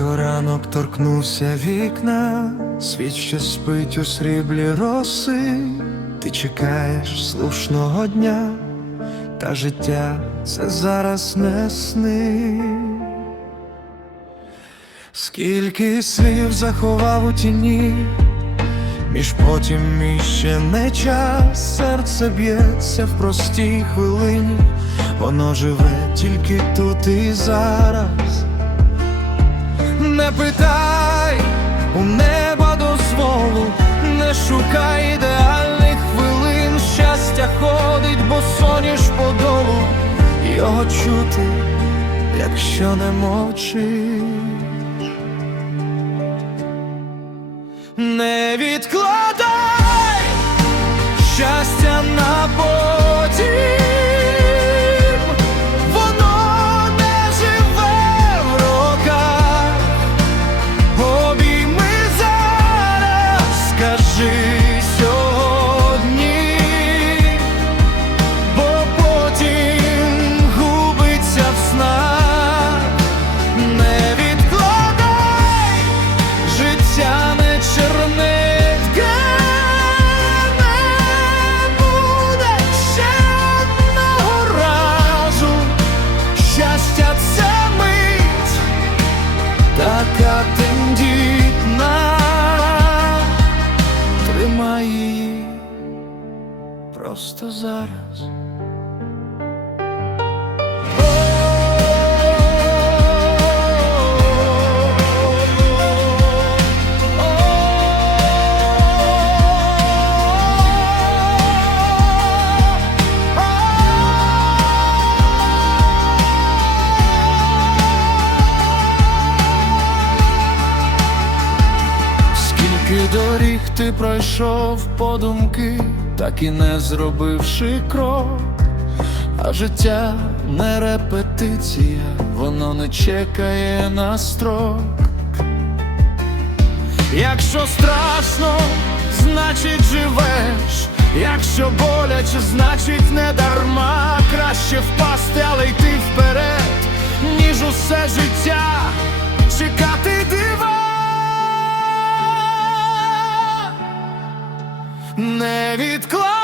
ранок торкнувся вікна, світ ще спить у сріблі роси, ти чекаєш слушного дня, та життя це зараз не сни. Скільки слів заховав у тіні, між потім і ще не час, серце б'ється в простій хвилині, воно живе тільки тут і зараз. Не питай у неба дозволу, не шукай ідеальних хвилин, щастя ходить, бо соніш подолу, його чути, якщо не мовчиш. Просто зараз. Скільки доріг ти пройшов подумки, так і не зробивши крок, а життя не репетиція, воно не чекає на строк. Якщо страшно, значить живеш, якщо боляче, значить не дарма. Краще впасти, але йти вперед, ніж усе життя чекати Не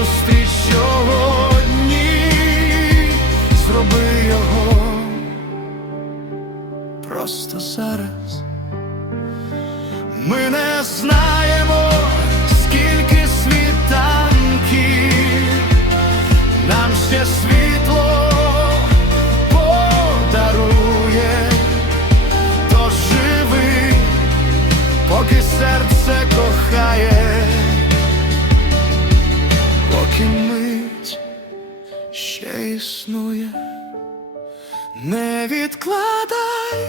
назустріч сьогодні. Зроби його просто зараз. Ми не знаємо, існує, не відкладай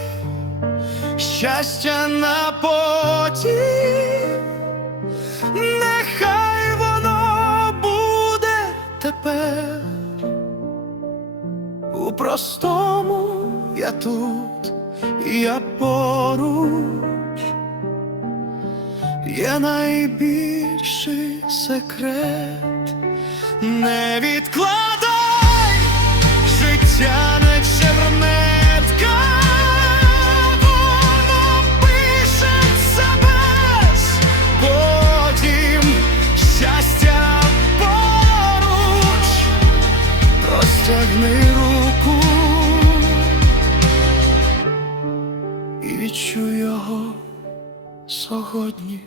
щастя на потім. Нехай воно буде тепер. У простому я тут, я поруч, є найбільший секрет, не відкладай Тетяна Чернецька Воно пише Потім щастя поруч. Простягни руку. І відчуй його сьогодні.